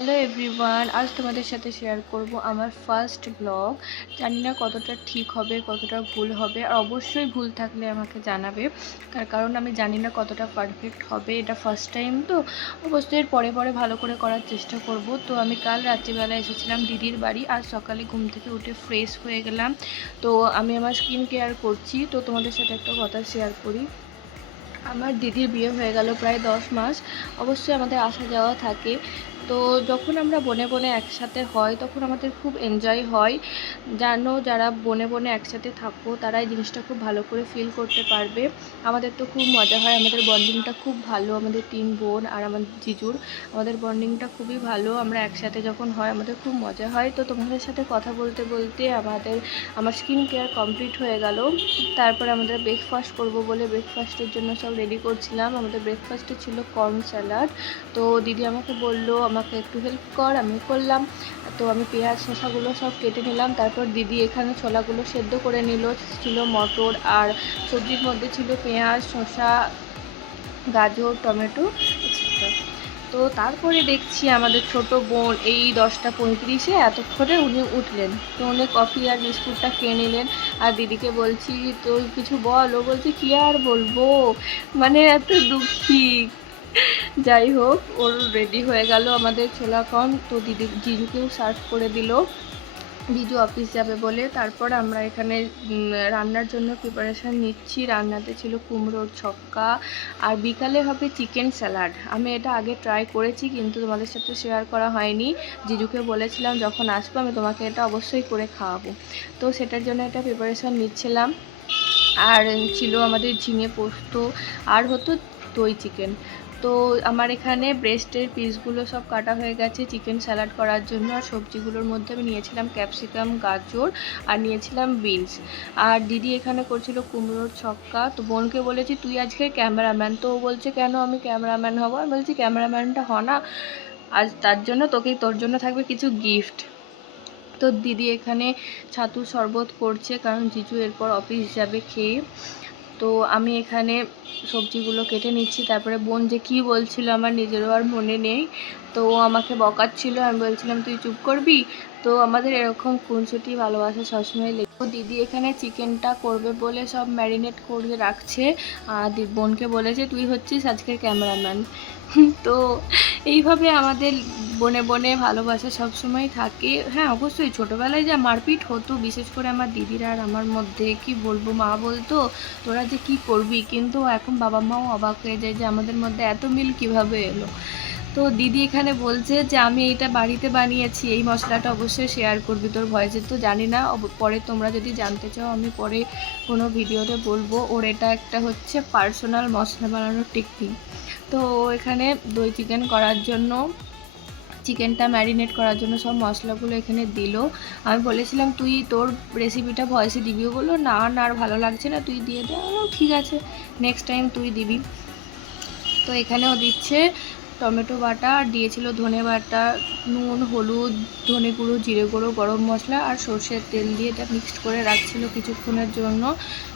Hello everyone, আজ তোমাদের সাথে শেয়ার করব আমার ফার্স্ট ব্লগ। জানি না কতটা ঠিক হবে, কতটা ভুল হবে, আর অবশ্যই ভুল থাকলে আমাকে জানাবে। কারণ আমি জানি না কতটা পারফেক্ট হবে, এটা ফার্স্ট টাইম তো। অবশ্যই এর পরে পরে ভালো করে করার চেষ্টা করব। তো আমি কাল রাত্রিবেলা এসেছিলাম দিদির বাড়ি, আজ সকালে ঘুম থেকে উঠে ফ্রেশ হয়ে গেলাম। তো আমি আমার স্কিন কেয়ার করছি, তো তোমাদের সাথে একটা কথা শেয়ার করি। আমার দিদির বিয়ে হয়ে গেল প্রায় 10 মাস। অবশ্যই আমাদের আসা যাওয়া থাকে। তো যখন আমরা বনে বনে একসাথে হয় তখন আমাদের খুব এনজয় হয়। জানো, যারা বনে বনে একসাথে থাকো তারা এই জিনিসটা খুব ভালো করে ফিল করতে পারবে। আমাদের তো খুব মজা হয়, আমাদের বন্ডিংটা খুব ভালো, আমাদের 3 বোন আর আমার জিজুর আমাদের বন্ডিংটা খুবই ভালো। আমরা একসাথে যখন হয় আমাদের খুব মজা হয়। তো তোমাদের সাথে কথা বলতে বলতে আমার স্কিন কেয়ার কমপ্লিট হয়ে গেল। তারপরে আমাদের ব্রেকফাস্ট করব বলে ব্রেকফাস্টের জন্য সব রেডি করছিলাম। আমাদের ব্রেকফাস্টে ছিল কর্ন স্যালাড। তো দিদি আমাকে বলল আমাকে একটু হেল্প কর, আমি করলাম। তো আমি পেঁয়াজ শসাগুলো সব কেটে নিলাম। তারপর দিদি এখানে ছোলাগুলো সেদ্ধ করে নিল। ছিল মটর, আর সবজির মধ্যে ছিল পেঁয়াজ, শসা, গাজর, টমেটো, এক্সেট্রা। তো তারপরে দেখছি আমাদের ছোট বোন এই 10টা 35-এ এতক্ষণে উনি উঠলেন। তো উনি কফি আর বিস্কুটটা খেয়ে নিলেন। আর দিদিকে বলছি তো কিছু বল, ও বলছে কী আর বলবো, মানে এত দুঃখী। যাই হোক, ওর রেডি হয়ে গেল আমাদের ছোলা কর্ন। তো দিদি জিজুকেও সার্ভ করে দিল, জিজু অফিস যাবে বলে। তারপর আমরা এখানে রান্নার জন্য প্রিপারেশান নিচ্ছি। রান্নাতে ছিল কুমড়োর ছক্কা, আর বিকালে হবে চিকেন স্যালাড। আমি এটা আগে ট্রাই করেছি কিন্তু তোমাদের সাথে শেয়ার করা হয়নি। জিজুকে বলেছিলাম যখন আসবো আমি তোমাকে এটা অবশ্যই করে খাওয়াবো। তো সেটার জন্য এটা প্রিপারেশান নিচ্ছিলাম। আর ছিল আমাদের ঝিঙে পোস্ত, আর হতো দই চিকেন। তো আমার এখানে ব্রেস্টের পিসগুলো সব কাটা হয়ে গেছে চিকেন স্যালাড করার জন্য। আর সবজিগুলোর মধ্যে আমি নিয়েছিলাম ক্যাপসিকাম, গাজর, আর নিয়েছিলাম বিনস। আর দিদি এখানে করছিল কুমড়োর ছক্কা। তো বোনকে বলেছি তুই আজকের ক্যামেরাম্যান। তো ও বলছে কেন আমি ক্যামেরাম্যান হব? আমি বলছি ক্যামেরাম্যানটা হ না, আজ তার জন্য তোর জন্য থাকবে কিছু গিফট। তো দিদি এখানে ছাতুর শরবত করছে, কারণ জিজু এরপর অফিস যাবে খেয়ে। তো আমি এখানে সবজিগুলো কেটে নিচ্ছি। তারপরে বোন যে কী বলছিল আমার নিজেরও আর মনে নেই। তো ও আমাকে বকাচ্ছিল, আমি বলছিলাম তুই চুপ করবি। তো আমাদের এরকম খুনসুটি ভালোবাসা সবসময় লেগে। দিদি এখানে চিকেনটা করবে বলে সব ম্যারিনেট করে রাখছে। আর বোনকে বলেছে তুই হচ্ছিস আজকের ক্যামেরাম্যান। তো এইভাবে আমাদের বনে বনে ভালোবাসা সবসময় থাকে। হ্যাঁ, অবশ্যই ছোটোবেলায় যা মারপিট হতো, বিশেষ করে আমার দিদিরা আর আমার মধ্যে, কি বলবো, মা বলতো তোরা যে কি করবি, কিন্তু এখন বাবা মাও অবাক হয়ে যায় যে আমাদের মধ্যে এত মিল কিভাবে এলো। তো দিদি এখানে বলছে যে আমি এটা বাড়িতে বানিয়েছি, এই মশলাটা অবশ্যই শেয়ার করবি তোর ভয়েসে। তো জানি না, পরে তোমরা যদি জানতে চাও আমি পরে কোনো ভিডিওতে বলবো। ওর এটা একটা হচ্ছে পার্সোনাল মশলা বানানোর টেকনিক। তো এখানে দই চিকেন করার জন্য, চিকেনটা ম্যারিনেট করার জন্য সব মশলাগুলো এখানে দিল। আমি বলেছিলাম তুই তোর রেসিপিটা ভয়েসে দিবিও, বললো না না আর ভালো লাগছে না, তুই দিয়ে দে। ঠিক আছে, নেক্সট টাইম তুই দিবি। তো এখানেও দিচ্ছে টমেটো বাটা, আর দিয়েছিল ধনে বাটা, নুন, হলুদ, ধনে গুঁড়ো, জিরে গুঁড়ো, গরম মশলা আর সর্ষের তেল দিয়ে এটা মিক্সড করে রাখছিল কিছুক্ষণের জন্য।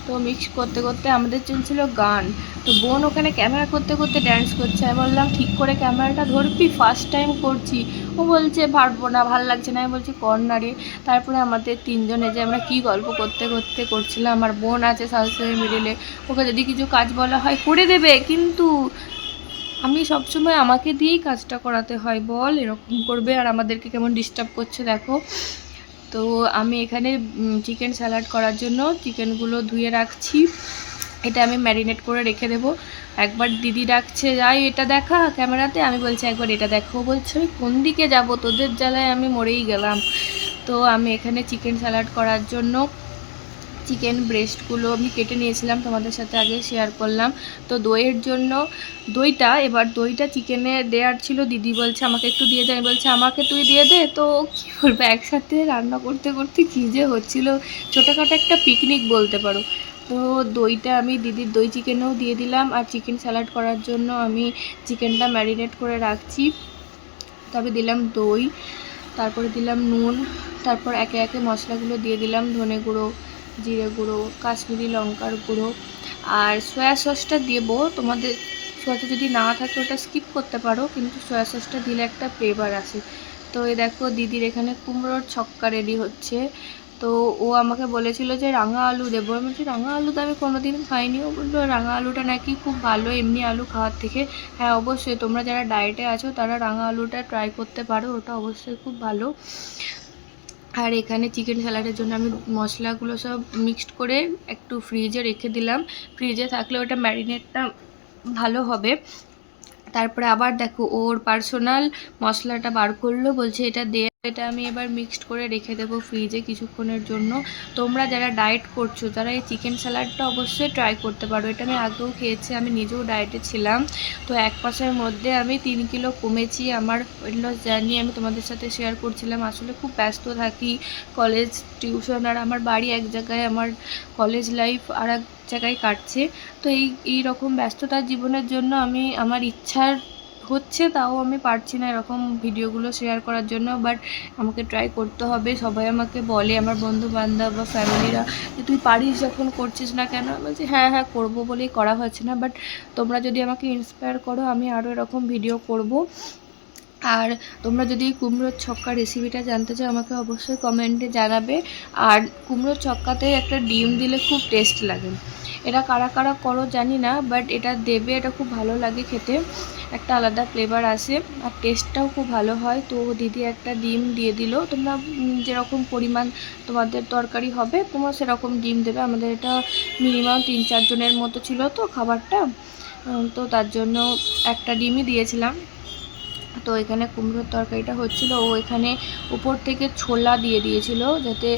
তো মিক্স করতে করতে আমাদের চলছিল গান। তো বোন ওখানে ক্যামেরা করতে করতে ড্যান্স করছে। আমি বললাম ঠিক করে ক্যামেরাটা ধরবি, ফার্স্ট টাইম করছি। ও বলছে পারবো না, ভালো লাগছে না। আমি বলছি কর না রে। তারপরে আমাদের তিনজনে যে আমরা কি গল্প করতে করতে করছিলাম। আমার বোন আছে শাশুড়ির মিডিলে, ওকে যদি কিছু কাজ বলা হয় করে দেবে, কিন্তু আমি সবসময় আমাকে দিয়েই কাজটা করাতে হয়, বল এরকম করবে। আর আমাদেরকে কেমন ডিস্টার্ব করছে দেখো। তো আমি এখানে চিকেন স্যালাড করার জন্য চিকেনগুলো ধুয়ে রাখছি। এটা আমি ম্যারিনেট করে রেখে দেবো। একবার দিদি ডাকছে যাই এটা দেখা ক্যামেরাতে, আমি বলছি একবার এটা দেখো। বলছে আমি কোন দিকে যাব, তোদের জ্বালায় আমি মরেই গেলাম। তো আমি এখানে চিকেন স্যালাড করার জন্য চিকেন ব্রেস্টগুলো আমি কেটে নিয়েছিলাম, তোমাদের সাথে আগে শেয়ার করলাম। তো দইয়ের জন্য দইটা চিকেনে দেওয়ার ছিল। দিদি বলছে আমাকে একটু দিয়ে যায়, বলছে আমাকে তুই দিয়ে দে। তো কী বলবো, একসাথে রান্না করতে করতে কী যে হচ্ছিল, ছোটোখাটো একটা পিকনিক বলতে পারো। তো দইটা আমি দিদির দই চিকেনেও দিয়ে দিলাম। আর চিকেন স্যালাড করার জন্য আমি চিকেনটা ম্যারিনেট করে রাখছি। তবে দিলাম দই, তারপরে দিলাম নুন, তারপর একে একে মশলাগুলো দিয়ে দিলাম, ধনে গুঁড়ো, জিরে গুঁড়ো, কাশ্মীরি লঙ্কার গুঁড়ো, আর সয়া সসটা দেবো তোমাদের সোয়া সস যদি না থাকে ওটা স্কিপ করতে পারো, কিন্তু সোয়া সসটা দিলে একটা ফ্লেভার আসে। তো এই দেখো দিদির এখানে কুমড়োর ছক্কা রেডি হচ্ছে। তো ও আমাকে বলেছিল যে রাঙা আলু দেবো। আমি বলছি রাঙা আলু তো আমি কোনোদিন খাইনি। ও বললো রাঙা আলুটা নাকি খুব ভালো এমনি আলু খাওয়ার থেকে। হ্যাঁ অবশ্যই তোমরা যারা ডায়েটে আছো তারা রাঙা আলুটা ট্রাই করতে পারো, ওটা অবশ্যই খুব ভালো। আর এখানে চিকেন স্যালাডের জন্য আমি মশলাগুলো সব মিক্সড করে একটু ফ্রিজে রেখে দিলাম। ফ্রিজে থাকলে ওটা ম্যারিনেটটা ভালো হবে। তারপরে আবার দেখো ওর পার্সোনাল মশলাটা বার করলো, বলছে এটা দে। এটা আমি এবার মিক্সড করে রেখে দেবো ফ্রিজে কিছুক্ষণের জন্য। তোমরা যারা ডায়েট করছো তারা এই চিকেন স্যালাডটা অবশ্যই ট্রাই করতে পারো। এটা আমি আগেও খেয়েছি, আমি নিজেও ডায়েটে ছিলাম। তো 1 মাসের মধ্যে আমি 3 কিলো কমেছি। আমার ওয়েট লস জার্নি আমি তোমাদের সাথে শেয়ার করছিলাম। আসলে খুব ব্যস্ত থাকি, কলেজ টিউশন আর আমার বাড়ি এক জায়গায়, আমার কলেজ লাইফ আর এক জায়গায় কাটছে। তো এই রকম ব্যস্ততার জীবনের জন্য আমি আমার ইচ্ছার হচ্ছে তাও আমি পারছি না এরকম ভিডিওগুলো শেয়ার করার জন্য, বাট আমাকে ট্রাই করতে হবে। সবাই আমাকে বলে, আমার বন্ধু বান্ধব বা ফ্যামিলিরা, যে তুই পারিস যখন করছিস না কেন। আমি বলছি হ্যাঁ হ্যাঁ করবো বলেই করা হচ্ছে না, বাট তোমরা যদি আমাকে ইন্সপায়ার করো আমি আরও এরকম ভিডিও করব। আর তোমরা যদি কুমড়োর ছক্কা রেসিপিটা জানতে চাও আমাকে অবশ্যই কমেন্টে জানাবে। আর কুমড়োর ছক্কাতে একটা ডিম দিলে খুব টেস্ট লাগে। এটা কারা কারা করো জানি না, বাট এটা দেবে, এটা খুব ভালো লাগে খেতে, একটা আলাদা ফ্লেভার আসে আর টেস্টটাও খুব ভালো হয়। তো দিদি একটা ডিম দিয়ে দিল। তোমরা যেরকম পরিমাণ তোমাদের তরকারি হবে তোমরা সেরকম ডিম দেবে। আমাদের এটা মিনিমাম 3-4 জনের মতো ছিল তো খাবারটা, তো তার জন্য একটা ডিমই দিয়েছিলাম। তো এখানে কুমড়োর তরকারিটা হচ্ছিল, ও এখানে উপর থেকে ছোলা দিয়ে দিয়েছিল যাতে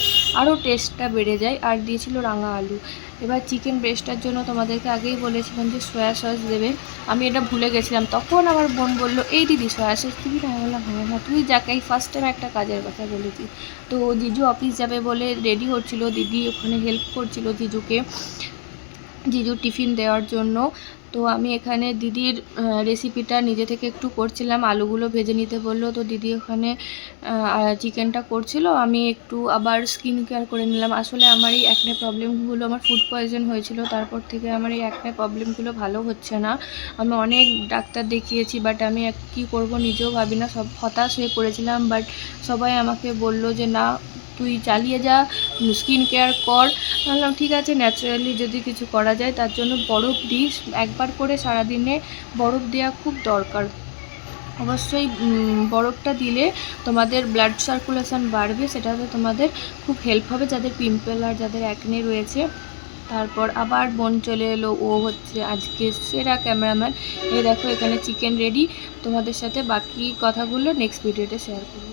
আরও টেস্টটা বেড়ে যায়, আর দিয়েছিল রাঙা আলু। এবার চিকেন ব্রেস্টটার জন্য তোমাদেরকে আগেই বলেছিলাম যে সয়া সস দেবে, আমি এটা ভুলে গেছিলাম। তখন আমার বোন বলল এই দিদি সয়া সস দিবি না? আমি বললাম হ্যাঁ হ্যাঁ তুই যাকে ফার্স্ট টাইম একটা কাজের কথা বলেছি। তো জিজু অফিস যাবে বলে রেডি হচ্ছিল, দিদি ওখানে হেল্প করছিল জিজুকে, জিজুর টিফিন দেওয়ার জন্য। তো আমি এখানে দিদির রেসিপিটা নিজে থেকে একটু করছিলাম, আলুগুলো ভেজে নিতে বললো। তো দিদি ওখানে চিকেনটা করছিল, আমি একটু আবার স্কিন কেয়ার করে নিলাম। আসলে আমার এই অ্যাকনে প্রবলেমগুলো, আমার ফুড পয়জন হয়েছিল, তারপর থেকে আমার এই অ্যাকনে প্রবলেমগুলো ভালো হচ্ছে না। আমি অনেক ডাক্তার দেখিয়েছি, বাট আমি কী করব নিজেও ভাবি না, সব হতাশ হয়ে পড়েছিলাম। বাট সবাই আমাকে বলল যে না তুই চালিয়ে যা, স্কিন কেয়ার কর। বললাম ঠিক আছে, ন্যাচারালি যদি কিছু করা যায়। তার জন্য বরফ দিস, একবার করে সারাদিনে বরফ দেওয়া খুব দরকার। অবশ্যই বরফটা দিলে তোমাদের ব্লাড সার্কুলেশন বাড়বে, সেটাতে তোমাদের খুব হেল্প হবে যাদের পিম্পল আর যাদের অ্যাকনে রয়েছে। তারপর আবার বোন চলে এলো, ও হচ্ছে আজকে সেরা ক্যামেরাম্যান। এই দেখো এখানে চিকেন রেডি। তোমাদের সাথে বাকি কথাগুলো নেক্সট ভিডিওতে শেয়ার করব।